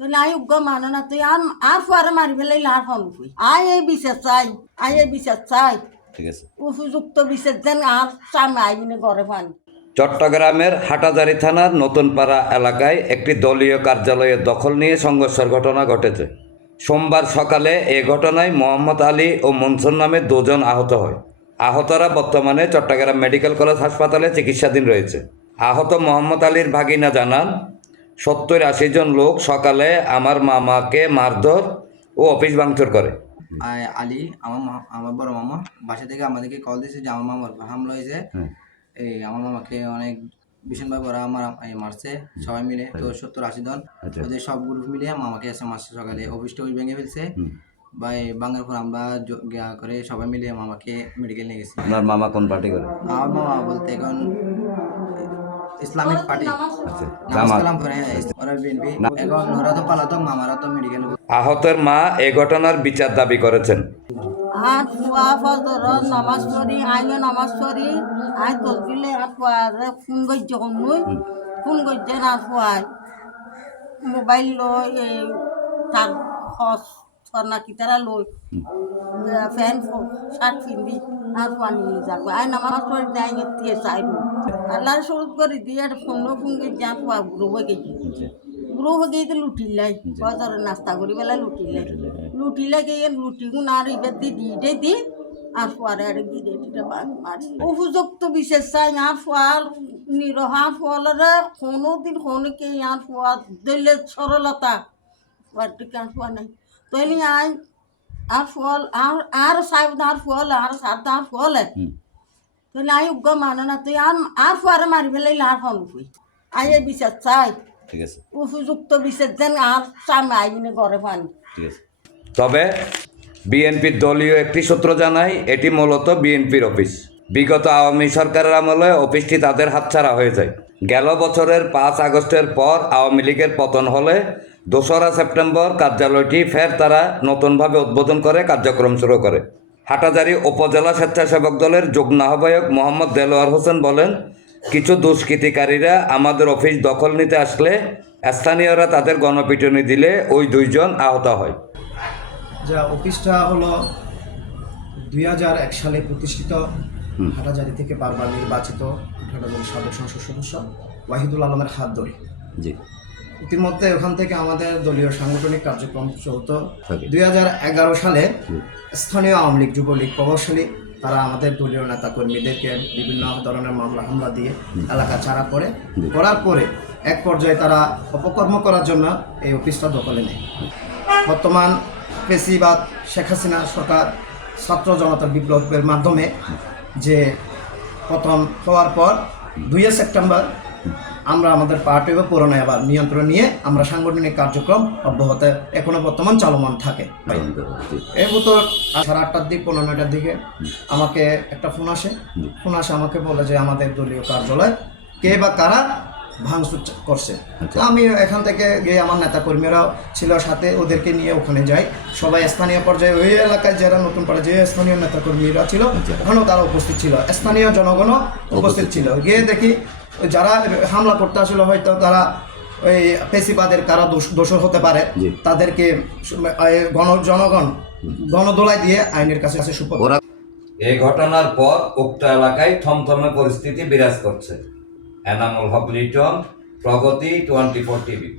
তাহলে আই উগ্র মানে না তুই আর আর ফুয়ারে মারি আর উঠুই আই এই বিচার চাই আই এই বিচার চাই ঠিক আছে উপযুক্ত বিচার যেন আর সামনে আইনে ঘরে পানি চট্টগ্রামের হাটাজারি থানার নতুনপাড়া এলাকায় একটি দলীয় কার্যালয়ের দখল নিয়ে সংঘর্ষের ঘটনা ঘটেছে। সোমবার সকালে এ ঘটনায় মোহাম্মদ আলী ও মনসুর নামে দুজন আহত হয়। আহতরা বর্তমানে চট্টগ্রাম মেডিকেল কলেজ হাসপাতালে চিকিৎসাধীন রয়েছে। আহত মোহাম্মদ আলীর ভাগিনা জানান সত্তর আশি জন লোক সকালে আমার মামাকে মারধর ও অফিস ভাঙচুর করে। আলী আমার আমার বড় মামা বাসা থেকে আমাদেরকে কল দিয়েছে যে আমার মামার হামলা হয়েছে। এই আমার মামাকে অনেক ভীষণভাবে ওরা আমার মারছে সবাই মিলে। তো সত্তর আশি জন আচ্ছা। ওদের সব গ্রুপ মিলে মামাকে এসে মারছে সকালে অফিস টফিস ভেঙে ফেলছে। বা এই ভাঙার পর আমরা গিয়া করে সবাই মিলে মামাকে মেডিকেল নিয়ে গেছি। আপনার মামা কোন পার্টি করে? আমার মামা বলতে এখন ইসলামিক পার্টি। আচ্ছা নামাজ কালাম পড়ে ওরা বিএনপি এখন ওরা তো পালাতক মামারা তো মেডিকেল আহতের মা এ ঘটনার বিচার দাবি করেছেন। আর ফুয়া ফজর নামাজ পড়ি আইও নামাজ পড়ি আই আর ফোন ফোন না মোবাইল এই তার খস ছনা কিতারা লই ফ্যান শার্ট পিন্ধি আর ফুয়া নিয়ে যাব আই নামাজ পড়ি যাই দিয়ে চাইব আল্লাহর সরুদ করে দিয়ে আর ফোন ফোন গই যা ফুয়া বুড়ো হয়ে গেছি বুড়ো হয়ে গিয়ে লুটিলাই বাজারে নাস্তা করি বেলা লুটিলাই লুটিলে গিয়ে লুটি গুণ আর এবার দি দিয়ে দি আর পরে আর গিয়ে দিতে মারি উপযুক্ত বিশেষ চাই আর ফল নিরহা ফলরে কোনো দিন কোনকে আর ফল দিলে সরলতা ফলটিকে আর ফল নাই তৈলি আই আর ফল আর সাহেব আর ফল আর সাহেব আর ফল তাহলে আই উগ্র মানে না তুই আর আর ফুয়ারে মারি ফেলাই আর ফল উঠুই আই এই বিচার চাই ঠিক আছে উপযুক্ত বিচার যেন আর সামনে আইনে ঘরে পানি ঠিক আছে তবে বিএনপির দলীয় একটি সূত্র জানায় এটি মূলত বিএনপির অফিস বিগত আওয়ামী সরকারের আমলে অফিসটি তাদের হাতছাড়া হয়ে যায়। গেল বছরের পাঁচ আগস্টের পর আওয়ামী লীগের পতন হলে দোসরা সেপ্টেম্বর কার্যালয়টি ফের তারা নতুনভাবে উদ্বোধন করে কার্যক্রম শুরু করে। হাটাজারি উপজেলা স্বেচ্ছাসেবক দলের যুগ্ম আহ্বায়ক মোহাম্মদ দেলোয়ার হোসেন বলেন কিছু দুষ্কৃতিকারীরা আমাদের অফিস দখল নিতে আসলে স্থানীয়রা তাদের গণপিটুনি দিলে ওই দুইজন আহত হয়। যা অফিসটা হলো দুই হাজার এক সালে প্রতিষ্ঠিত। হাটাজারি থেকে বারবার নির্বাচিত। হাটাজারি সাবেক সংসদ সদস্য ওয়াহিদুল আলমের হাত ধরে। জি। ইতিমধ্যে ওখান থেকে আমাদের দলীয় সাংগঠনিক কার্যক্রম চলতো। থাকে। দুই হাজার এগারো সালে স্থানীয় আওয়ামী লীগ যুবলীগ প্রভাবশালী তারা আমাদের দলীয় নেতা কর্মীদেরকে বিভিন্ন ধরনের মামলা হামলা দিয়ে এলাকা ছাড়া করে করার পরে এক পর্যায়ে তারা অপকর্ম করার জন্য এই অফিসটা দখলে নেয়। বর্তমান পেশিবাদ শেখ হাসিনা সরকার ছাত্র জনতার বিপ্লবের মাধ্যমে যে পতন হওয়ার পর দুইয়ে সেপ্টেম্বর আমরা আমাদের পার্টি বা পুরনো আবার নিয়ন্ত্রণ নিয়ে আমরা সাংগঠনিক কার্যক্রম অব্যাহত এখনও বর্তমান চলমান থাকে। এর মতো সাড়ে আটটার দিক পনেরো নয়টার দিকে আমাকে একটা ফোন আসে। ফোন আসে আমাকে বলে যে আমাদের দলীয় কার্যালয় কে বা কারা ভাঙচুর করছে। তো আমি এখান থেকে গিয়ে আমার নেতা কর্মীরাও ছিল সাথে ওদেরকে নিয়ে ওখানে যাই। সবাই স্থানীয় পর্যায়ে ওই এলাকায় যারা নতুন পাড়া যে স্থানীয় নেতা কর্মীরা ছিল ওখানেও তারা উপস্থিত ছিল। স্থানীয় জনগণও উপস্থিত ছিল। গিয়ে দেখি যারা হামলা করতে আসলে হয়তো তারা ওই পেশিবাদের কারা দোষ- দোষর হতে পারে। তাদেরকে গণ জনগণ গণদোলায় দিয়ে আইনের কাছে কাছে সুপথ এই ঘটনার পর উক্ত এলাকায় থমথমে পরিস্থিতি বিরাজ করছে। Enamul Haque Liton Pragati twenty four TV.